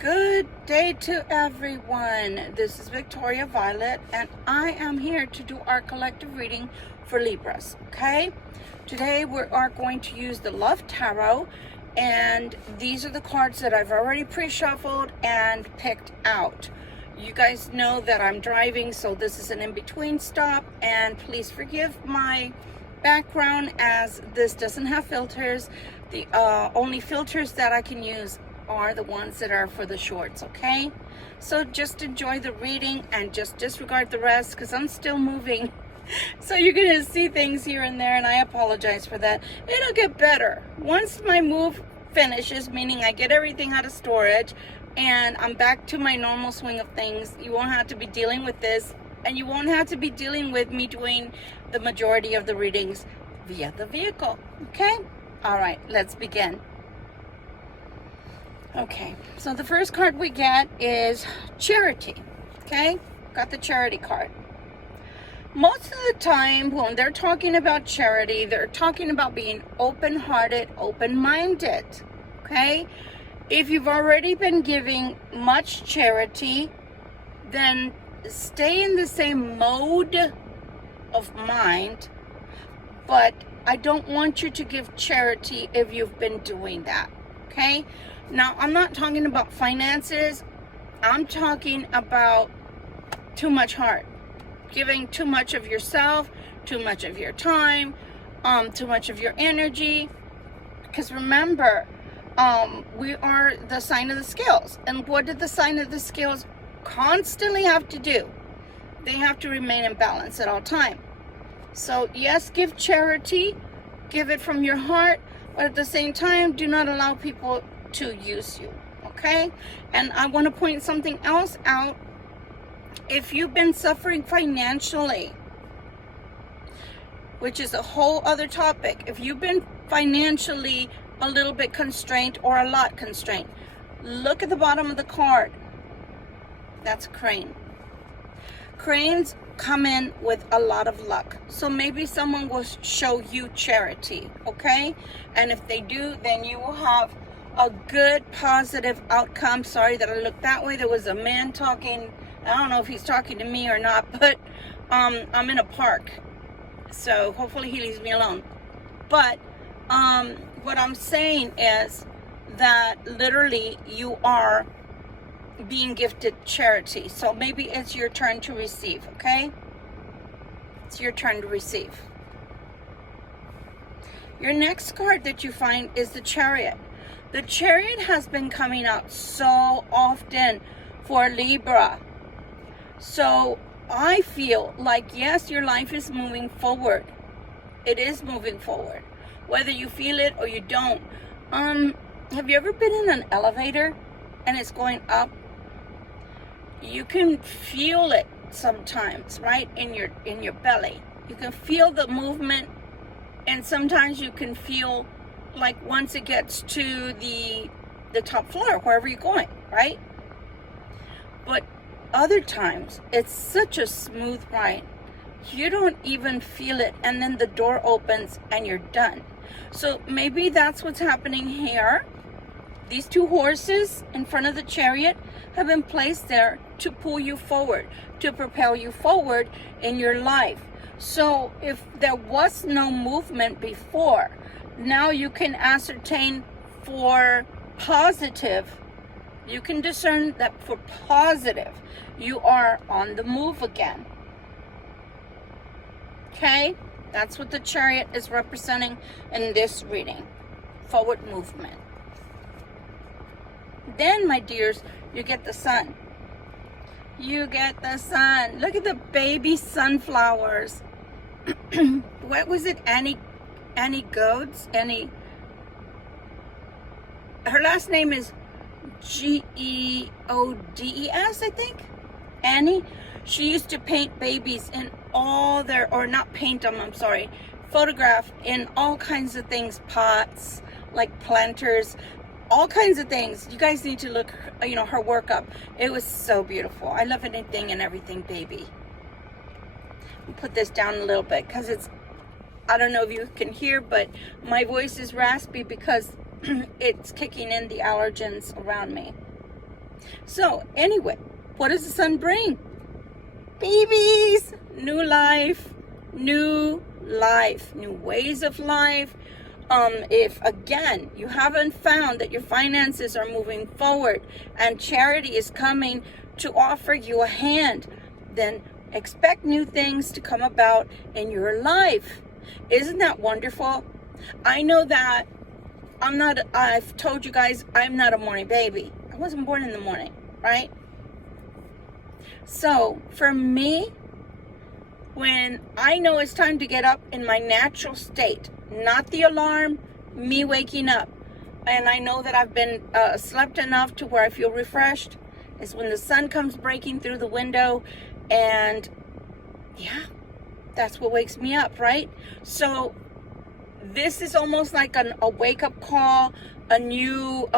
Good day to everyone. This is Victoria Violet, and I am here to do our collective reading for Libras. Okay, today we are going to use the Love Tarot, and these are the cards that I've already pre-shuffled and picked out. You guys know that I'm driving, so this is an in-between stop, and please forgive my background as this doesn't have filters. The only filters that I can use are the ones that are for the shorts. Okay, so just enjoy the reading and just disregard the rest because I'm still moving. So you're gonna see things here and there, and I apologize for that. It'll get better once my move finishes, meaning I get everything out of storage and I'm back to my normal swing of things. You won't have to be dealing with this, and you won't have to be dealing with me doing the majority of the readings via the vehicle. Okay, all right, let's begin. Okay, so the first card we get is Charity. Okay, got the Charity card. Most of the time when they're talking about charity, they're talking about being open-hearted, open-minded. Okay, if you've already been giving much charity, then stay in the same mode of mind, but I don't want you to give charity if you've been doing that. Okay, now I'm not talking about finances. I'm talking about too much heart, giving too much of yourself, too much of your time, too much of your energy. Because remember, we are the sign of the scales, and what did the sign of the scales constantly have to do? They have to remain in balance at all time. So yes, give charity, give it from your heart, but at the same time, do not allow people to use you. Okay, and I want to point something else out. If you've been suffering financially, which is a whole other topic, if you've been financially a little bit constrained or a lot constrained, look at the bottom of the card. That's a crane. Cranes come in with a lot of luck, so maybe someone will show you charity. Okay, and if they do, then you will have a good positive outcome. Sorry that I looked that way. There was a man talking. I don't know if he's talking to me or not, but I'm in a park, so hopefully he leaves me alone. But what I'm saying is that literally you are being gifted charity. So maybe it's your turn to receive. Okay, it's your turn to receive. Your next card that you find is the Chariot. The Chariot has been coming out so often for Libra. So I feel like, yes, your life is moving forward. It is moving forward, whether you feel it or you don't. Have you ever been in an elevator and it's going up? You can feel it sometimes, right? In your belly. You can feel the movement, and sometimes you can feel like once it gets to the top floor, wherever you're going, right? But other times it's such a smooth ride, you don't even feel it, and then the door opens and you're done. So maybe that's what's happening here. These two horses in front of the Chariot have been placed there to pull you forward, to propel you forward in your life. So if there was no movement before, now you can ascertain for positive. You can discern that for positive, you are on the move again. Okay, that's what the Chariot is representing in this reading. Forward movement. Then, my dears, you get the Sun. You get the Sun. Look at the baby sunflowers. What was it? Annie Goads? Her last name is Geodes, I think. Annie. She used to paint babies in all their, or not paint them, I'm sorry, photograph in all kinds of things, pots, like planters, all kinds of things. You guys need to look, her work up. It was so beautiful. I love anything and everything baby. I'll put this down a little bit because it's, I don't know if you can hear, but my voice is raspy because it's kicking in the allergens around me. So anyway, what does the sun bring? Babies, new life, new ways of life. If again you haven't found that your finances are moving forward and charity is coming to offer you a hand, then expect new things to come about in your life. Isn't that wonderful? I know that I've told you guys, I'm not a morning baby. I wasn't born in the morning, right? So for me, when I know it's time to get up in my natural state, not the alarm, me waking up, and I know that I've been slept enough to where I feel refreshed, is when the sun comes breaking through the window, and yeah, that's what wakes me up, right? So this is almost like a wake-up call, a new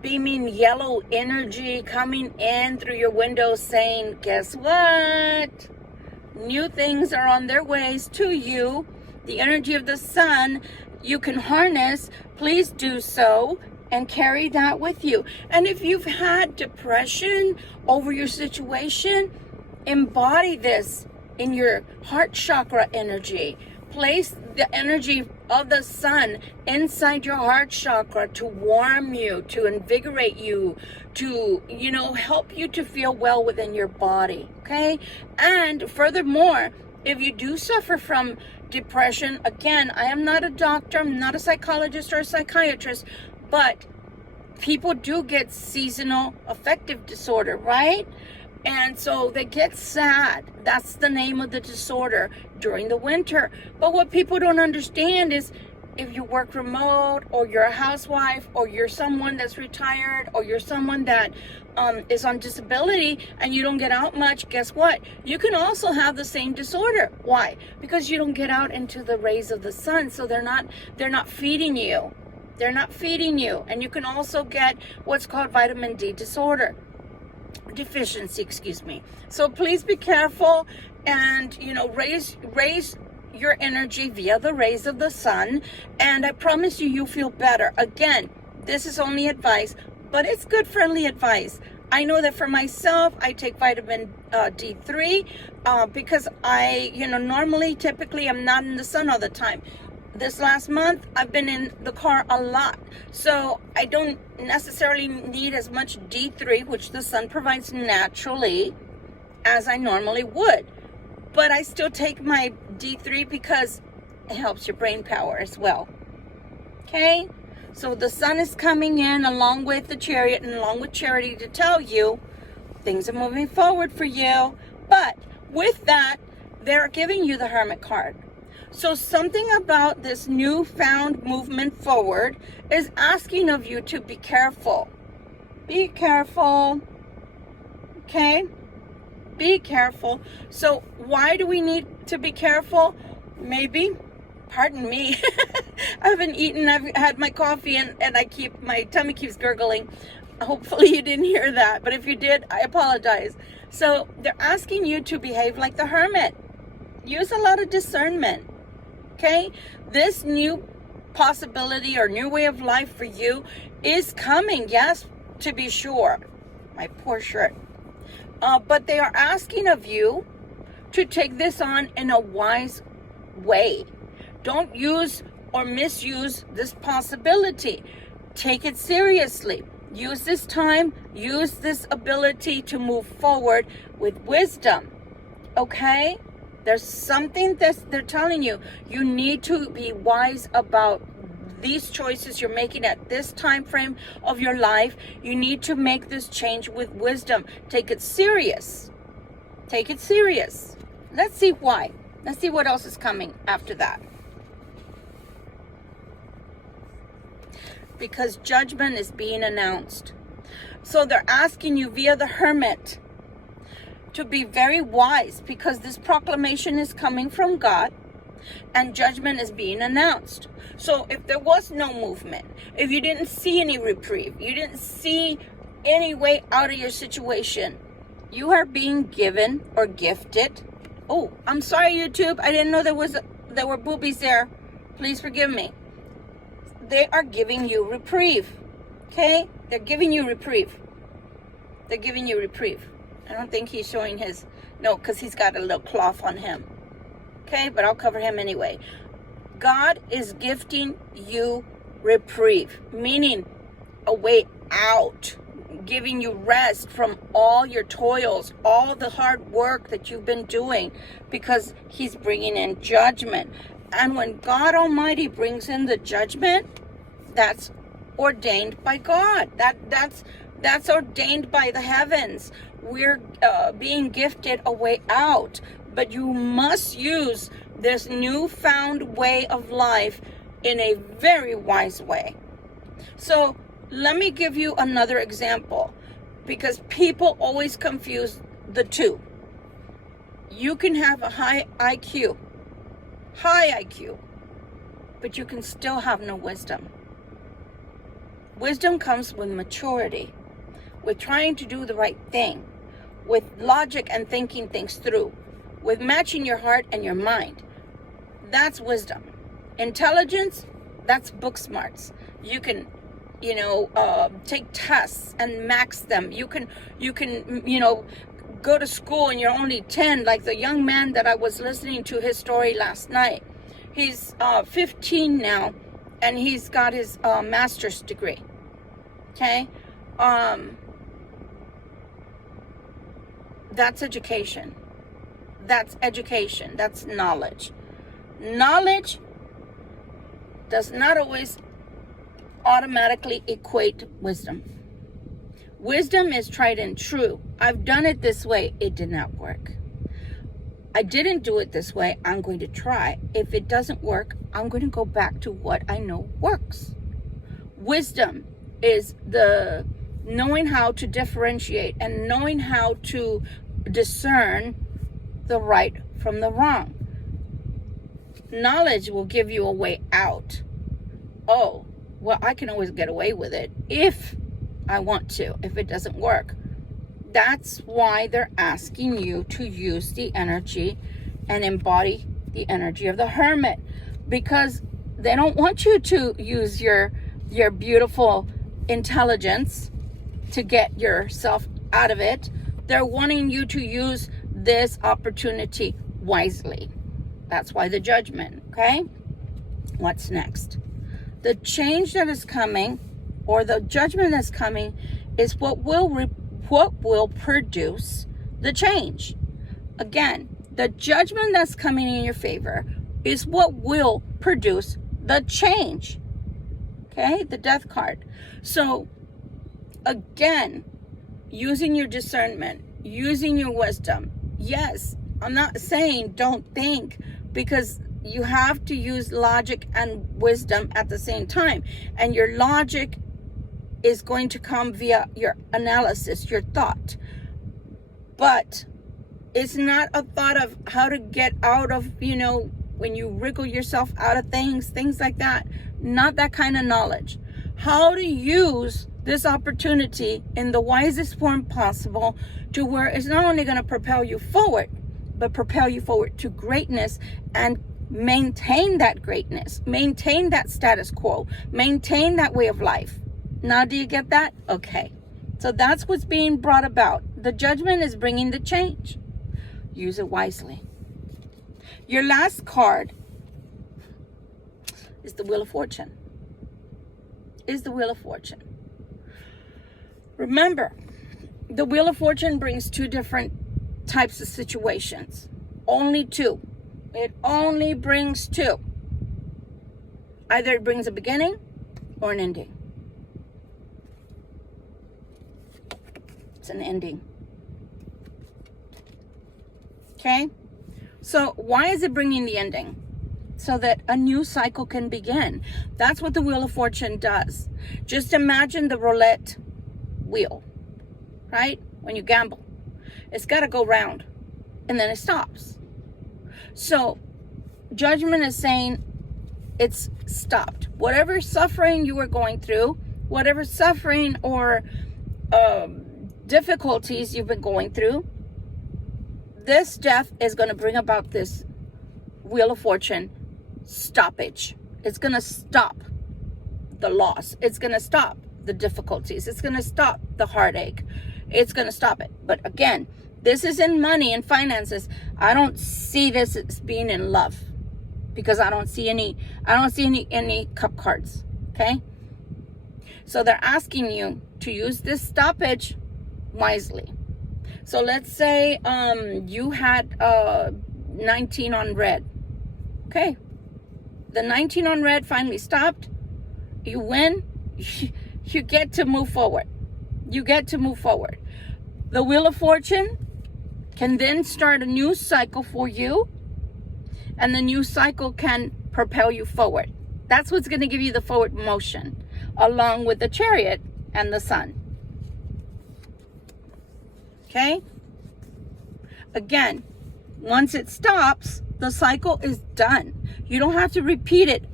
beaming yellow energy coming in through your window saying, guess what? New things are on their ways to you. The energy of the sun you can harness. Please do so and carry that with you. And if you've had depression over your situation, embody this in your heart chakra energy. Place the energy of the sun inside your heart chakra to warm you, to invigorate you, to, help you to feel well within your body, okay? And furthermore, if you do suffer from depression, again, I am not a doctor, I'm not a psychologist or a psychiatrist, but people do get seasonal affective disorder, right? And so they get sad. That's the name of the disorder during the winter. But what people don't understand is if you work remote, or you're a housewife, or you're someone that's retired, or you're someone that is on disability and you don't get out much, guess what? You can also have the same disorder. Why? Because you don't get out into the rays of the sun. So they're not feeding you. They're not feeding you. And you can also get what's called vitamin D deficiency, excuse me. So please be careful and, raise your energy via the rays of the sun. And I promise you'll feel better. Again, this is only advice, but it's good, friendly advice. I know that for myself, I take vitamin D3 because I, typically I'm not in the sun all the time. This last month, I've been in the car a lot. So I don't necessarily need as much D3, which the sun provides naturally, as I normally would. But I still take my D3 because it helps your brain power as well. Okay? So the sun is coming in along with the chariot and along with charity to tell you things are moving forward for you. But with that, they're giving you the Hermit card. So something about this newfound movement forward is asking of you to be careful. Be careful. Okay? Be careful. So why do we need to be careful? Maybe, pardon me, I haven't eaten, I've had my coffee and my tummy keeps gurgling. Hopefully you didn't hear that, but if you did, I apologize. So they're asking you to behave like the hermit. Use a lot of discernment. Okay? This new possibility or new way of life for you is coming, yes, to be sure. My poor shirt. But they are asking of you to take this on in a wise way. Don't use or misuse this possibility. Take it seriously. Use this time, use this ability to move forward with wisdom. Okay? There's something that they're telling you. You need to be wise about these choices you're making at this time frame of your life. You need to make this change with wisdom. Take it serious. Take it serious. Let's see why. Let's see what else is coming after that. Because judgment is being announced. So they're asking you via the hermit to be very wise, because this proclamation is coming from God and judgment is being announced. So if there was no movement, if you didn't see any reprieve, you didn't see any way out of your situation, you are being given or gifted. Oh, I'm sorry, YouTube. I didn't know there were boobies there. Please forgive me. They are giving you reprieve. Okay? They're giving you reprieve. They're giving you reprieve. I don't think he's showing his, no, because he's got a little cloth on him. Okay, but I'll cover him anyway. God is gifting you reprieve, meaning a way out, giving you rest from all your toils, all the hard work that you've been doing, because he's bringing in judgment. And when God Almighty brings in the judgment, that's ordained by God. That's ordained by the heavens. We're being gifted a way out, but you must use this newfound way of life in a very wise way. So let me give you another example, because people always confuse the two. You can have a high IQ, but you can still have no wisdom. Wisdom comes with maturity, with trying to do the right thing, with logic and thinking things through, with matching your heart and your mind. That's wisdom. Intelligence, that's book smarts. You can, take tests and max them. You can, go to school and you're only 10, like the young man that I was listening to his story last night. He's 15 now, and he's got his master's degree. Okay? That's education. That's knowledge. Knowledge does not always automatically equate wisdom. Wisdom is tried and true. I've done it this way. It did not work. I didn't do it this way. I'm going to try. If it doesn't work, I'm going to go back to what I know works. Wisdom is the knowing how to differentiate and knowing how to discern the right from the wrong. Knowledge will give you a way out. Oh, well, I can always get away with it if I want to, if it doesn't work. That's why they're asking you to use the energy and embody the energy of the hermit, because they don't want you to use your beautiful intelligence to get yourself out of it. They're wanting you to use this opportunity wisely. That's why the judgment, okay? What's next? The change that is coming, or the judgment that's coming, is what will produce the change. Again, the judgment that's coming in your favor is what will produce the change. Okay, the death card. So again, using your discernment, using your wisdom. Yes, I'm not saying don't think, because you have to use logic and wisdom at the same time. And your logic is going to come via your analysis, your thought. But it's not a thought of how to get out of, when you wriggle yourself out of things like that. Not that kind of knowledge. How to use this opportunity in the wisest form possible, to where it's not only going to propel you forward, but propel you forward to greatness, and maintain that greatness, maintain that status quo, maintain that way of life. Now, do you get that? Okay. So that's what's being brought about. The judgment is bringing the change. Use it wisely. Your last card is the Wheel of Fortune. Remember, the Wheel of Fortune brings two different types of situations. Only two. It only brings two. Either it brings a beginning or an ending. It's an ending. Okay? So why is it bringing the ending? So that a new cycle can begin. That's what the Wheel of Fortune does. Just imagine the roulette wheel, right? When you gamble, it's got to go round and then it stops. So judgment is saying it's stopped. Whatever suffering you were going through, whatever suffering or difficulties you've been going through, this death is going to bring about this Wheel of Fortune stoppage. It's going to stop the loss. It's going to stop the difficulties. It's going to stop the heartache. it's going to stop it. But again, this is in money and finances. I don't see this as being in love, because I don't see any cup cards. Okay. So they're asking you to use this stoppage wisely. So let's say you had 19 on red. Okay. The 19 on red finally stopped. You win. You get to move forward. You get to move forward. The Wheel of Fortune can then start a new cycle for you, and the new cycle can propel you forward. That's what's going to give you the forward motion, along with the Chariot and the Sun. Okay? Again, once it stops, the cycle is done. You don't have to repeat it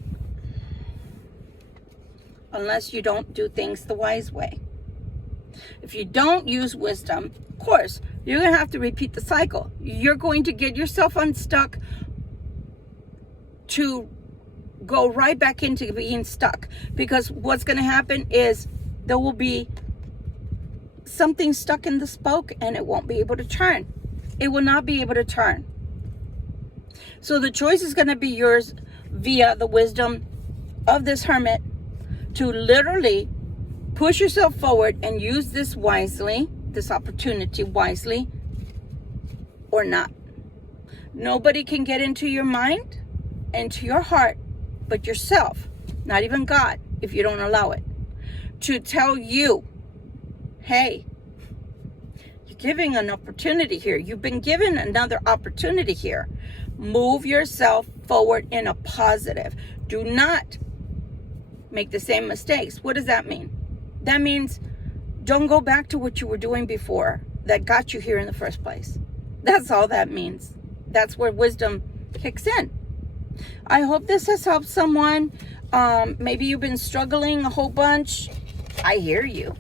unless you don't do things the wise way. If you don't use wisdom, of course, you're going to have to repeat the cycle. You're going to get yourself unstuck to go right back into being stuck. Because what's going to happen is there will be something stuck in the spoke and it won't be able to turn. It will not be able to turn. So the choice is going to be yours via the wisdom of this hermit to literally push yourself forward and use this wisely, this opportunity wisely, or not. Nobody can get into your mind, into your heart, but yourself, not even God, if you don't allow it, to tell you, hey, you're giving an opportunity here. You've been given another opportunity here. Move yourself forward in a positive. Do not make the same mistakes. What does that mean? That means don't go back to what you were doing before that got you here in the first place. That's all that means. That's where wisdom kicks in. I hope this has helped someone. Maybe you've been struggling a whole bunch. I hear you.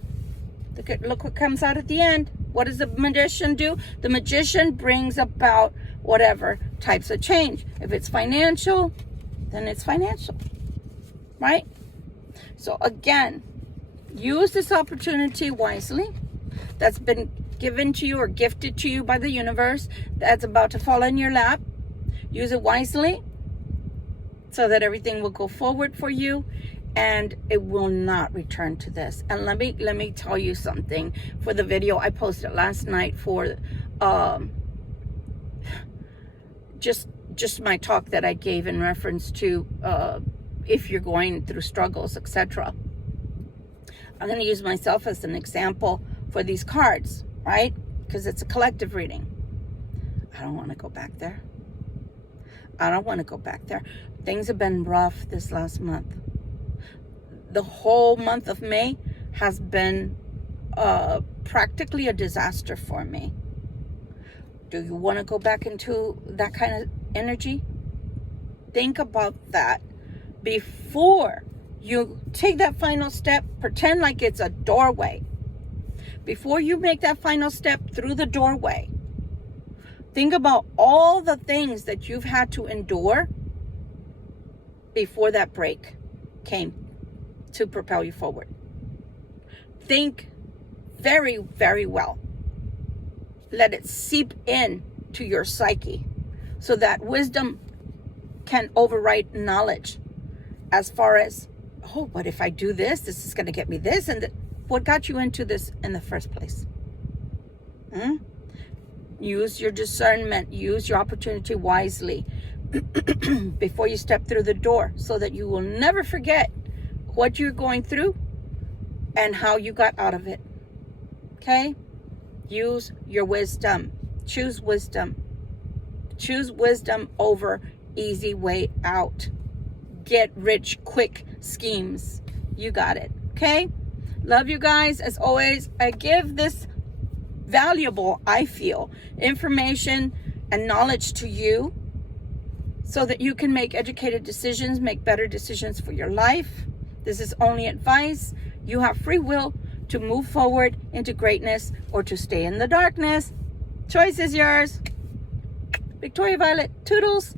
Look what comes out at the end. What does the magician do? The magician brings about whatever types of change. If it's financial, then it's financial, right? So again, use this opportunity wisely. That's been given to you or gifted to you by the universe. That's about to fall in your lap. Use it wisely so that everything will go forward for you and it will not return to this. And let me tell you something. For the video I posted last night for just my talk that I gave in reference to if you're going through struggles, etc. I'm going to use myself as an example for these cards, right? Because it's a collective reading. I don't want to go back there. I don't want to go back there. Things have been rough this last month. The whole month of May has been practically a disaster for me. Do you want to go back into that kind of energy? Think about that before you take that final step. Pretend like it's a doorway. Before you make that final step through the doorway, think about all the things that you've had to endure before that break came to propel you forward. Think very, very well. Let it seep in to your psyche so that wisdom can override knowledge as far as, oh, but if I do this, this is going to get me this. And what got you into this in the first place? Use your discernment. Use your opportunity wisely before you step through the door so that you will never forget what you're going through and how you got out of it. Okay? Use your wisdom. Choose wisdom. Choose wisdom over easy way out. Get rich quick schemes. You got it. Okay? Love you guys. As always, I give this valuable, I feel, information and knowledge to you so that you can make educated decisions, make better decisions for your life. This is only advice. You have free will to move forward into greatness or to stay in the darkness. Choice is yours. Victoria Violet, toodles.